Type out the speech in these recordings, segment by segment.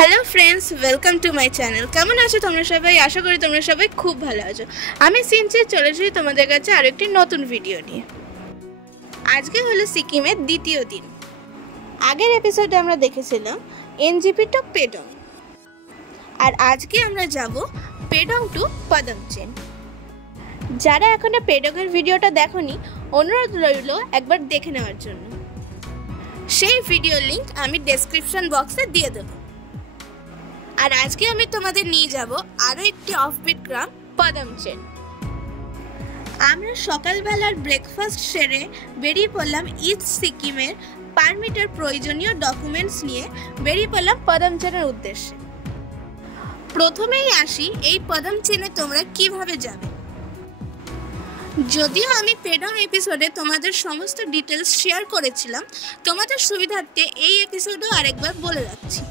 Hello friends, welcome to my channel. কেমন আছো তোমরা সবাই? আশা করি তোমরা সবাই খুব ভালো আছো। আমি সিনচি চলে এসেছি তোমাদের কাছে আরও একটি নতুন ভিডিও নিয়ে। আজকে হলো সিকিমের দ্বিতীয় দিন। আগের এপিসোডে আমরা দেখেছিলাম এনজিপি টু পেডং, আর আজকে আমরা যাব পেডং টু পদমচেন। যারা এখনো পেডংয়ের ভিডিওটা দেখোনি, অনুরোধ রইল একবার দেখে নেওয়ার জন্য। সেই ভিডিওর লিঙ্ক আমি ডেসক্রিপশন বক্সে দিয়ে দেবো। আর আজকে আমি তোমাদের নিয়ে যাব আরও একটি অফবিট গ্রাম, পদমচেন। আমরা সকালবেলার ব্রেকফাস্ট সেরে বেরিয়ে পড়লাম ইস্ট সিকিমের পারমিটের প্রয়োজনীয় ডকুমেন্টস নিয়ে বেরিয়ে পড়লাম পদমচেনের উদ্দেশ্যে। প্রথমেই আসি এই পদমচেনে তোমরা কিভাবে যাবে। যদিও আমি পেডং এপিসোডে তোমাদের সমস্ত ডিটেলস শেয়ার করেছিলাম, তোমাদের সুবিধার্থে এই এপিসোডও আরেকবার বলে রাখছি।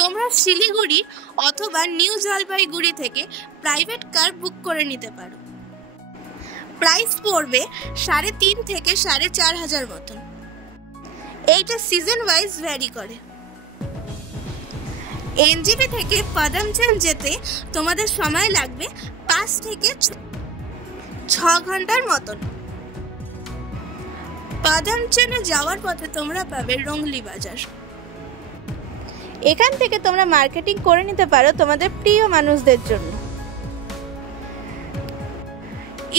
তোমরা শিলিগুড়ি অথবা নিউ জলপাইগুড়ি থেকে প্রাইভেট কার বুক করে নিতে পারো। প্রাইস পড়বে 3,500 থেকে 4,500 মতন। এইটা সিজন ওয়াইজ ভ্যারি করে। এনজিপি থেকে পদমচেন যেতে তোমাদের সময় লাগবে 5 থেকে 6 ঘন্টার মতন। পদমচেনে যাওয়ার পথে তোমরা পাবে রংলি বাজার। এখান থেকে তোমরা মার্কেটিং করে নিতে পারো তোমাদের প্রিয় মানুষদের জন্য।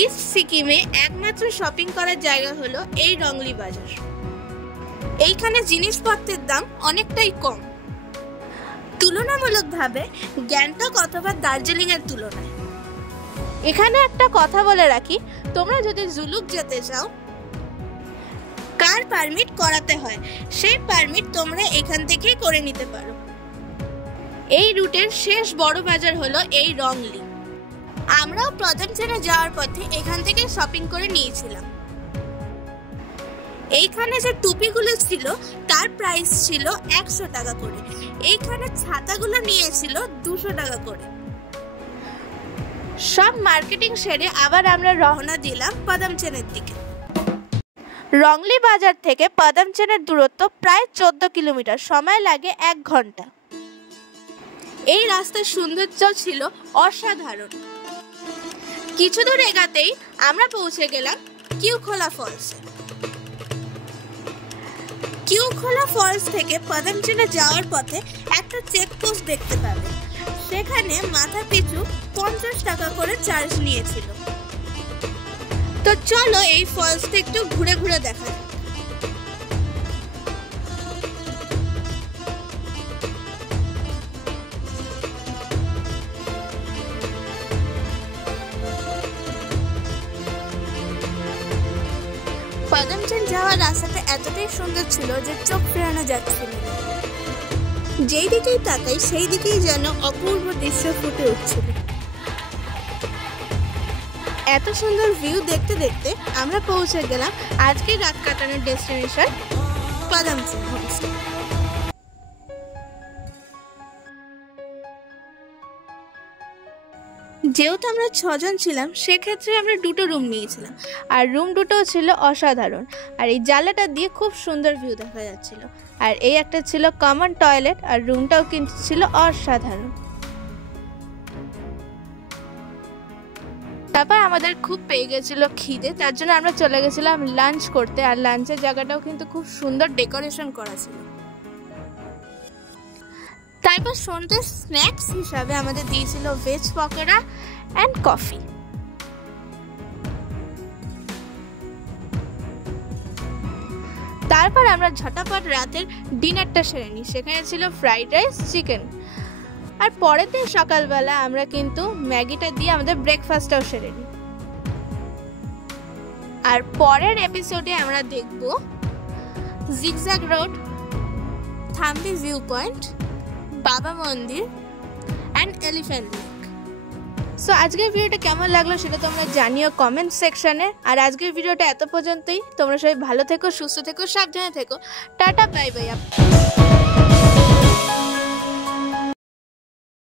ইস্ট সিকিমে একমাত্র শপিং করার জায়গা হলো এই রংলি বাজার। এইখানে জিনিসপত্রের দাম অনেকটাই কম, তুলনামূলকভাবে গ্যাংটক অথবা দার্জিলিং এর তুলনায়। এখানে একটা কথা বলে রাখি, তোমরা যদি জুলুক যেতে চাও, কার পারমিট করাতে হয়, সেই পারমিট তোমরা এখান থেকেই করে নিতে পারো। এই রুটের শেষ বড় বাজার হলো এই রংলি। আমরাও পদমচেনে যাওয়ার পথে এখান থেকে শপিং করে নিয়েছিলাম। এইখানে যে টুপিগুলো ছিল তার প্রাইস ছিল 100 টাকা করে। এইখানে ছাতাগুলো নিয়েছিল 200 টাকা করে। সব মার্কেটিং সেরে আবার আমরা রওনা দিলাম পদমচেনের দিকে। রংলি বাজার থেকে পদমচেনের দূরত্ব প্রায় 14 কিলোমিটার, সময় লাগে 1 ঘন্টা। এই রাস্তার সৌন্দর্য ছিল অসাধারণ। কিছু দূর এগাতেই আমরা পৌঁছে গেলাম কিউখোলা ফলসে। কিউখোলা ফলস থেকে পদমচেনে যাওয়ার পথে একটা চেকপোস্ট দেখতে পাবে। সেখানে মাথা পিছু 50 টাকা করে চার্জ নিয়েছিল। তো চলো এই ফলসটা একটু ঘুরে ঘুরে দেখা যাক। পদমচেন যাওয়ার রাস্তাটা এতটাই সুন্দর ছিল যে চোখ ফেরানো যাচ্ছিল। যেই দিকেই তাকাই সেই দিকেই যেন অপূর্ব দৃশ্য ফুটে উঠছিল। এত সুন্দর ভিউ দেখতে দেখতে আমরা পৌঁছে গেলাম আজকে রাত কাটানোর ডেস্টিনেশন পদমচেন হোমস্টে। যেহেতু আমরা 6 জন ছিলাম, সেক্ষেত্রে আমরা 2টো রুম নিয়েছিলাম, আর রুম দুটোও ছিল অসাধারণ। আর এই জানলাটা দিয়ে খুব সুন্দর ভিউ দেখা যাচ্ছিল। আর এই একটা ছিল কমন টয়লেট, আর রুমটাও কিন্তু ছিল অসাধারণ। তারপর আমাদের খুব পেয়ে গেছিল খিদে, তার জন্য আমরা চলে গেছিলাম লাঞ্চ করতে। আর লাঞ্চের জায়গাটাও কিন্তু খুব সুন্দর ডেকোরেশন করা ছিল। তারপর সন্ধ্যে স্ন্যাক্স হিসাবে আমাদের দিয়েছিল ভেজ পকোড়া অ্যান্ড কফি। তারপর আমরা ঝটাপট রাতের ডিনারটা সেরে নিই। সেখানে ছিল ফ্রাইড রাইস, চিকেন। আর পরের দিন সকালবেলা আমরা কিন্তু ম্যাগিটা দিয়ে আমাদের ব্রেকফাস্টটাও সেরে নিই। আর পরের এপিসোডে আমরা দেখব zigzag road, Thambi view point, বাবা মন্দির অ্যান্ড এলিফ্যান্ট লেক। সো আজকের ভিডিওটা কেমন লাগলো সেটা তোমরা জানিও কমেন্ট সেকশনে। আর আজকের ভিডিওটা এত পর্যন্তই। তোমরা সবাই ভালো থেকো, সুস্থ থেকো, সাবধানে থেকো। Tata, bye bye.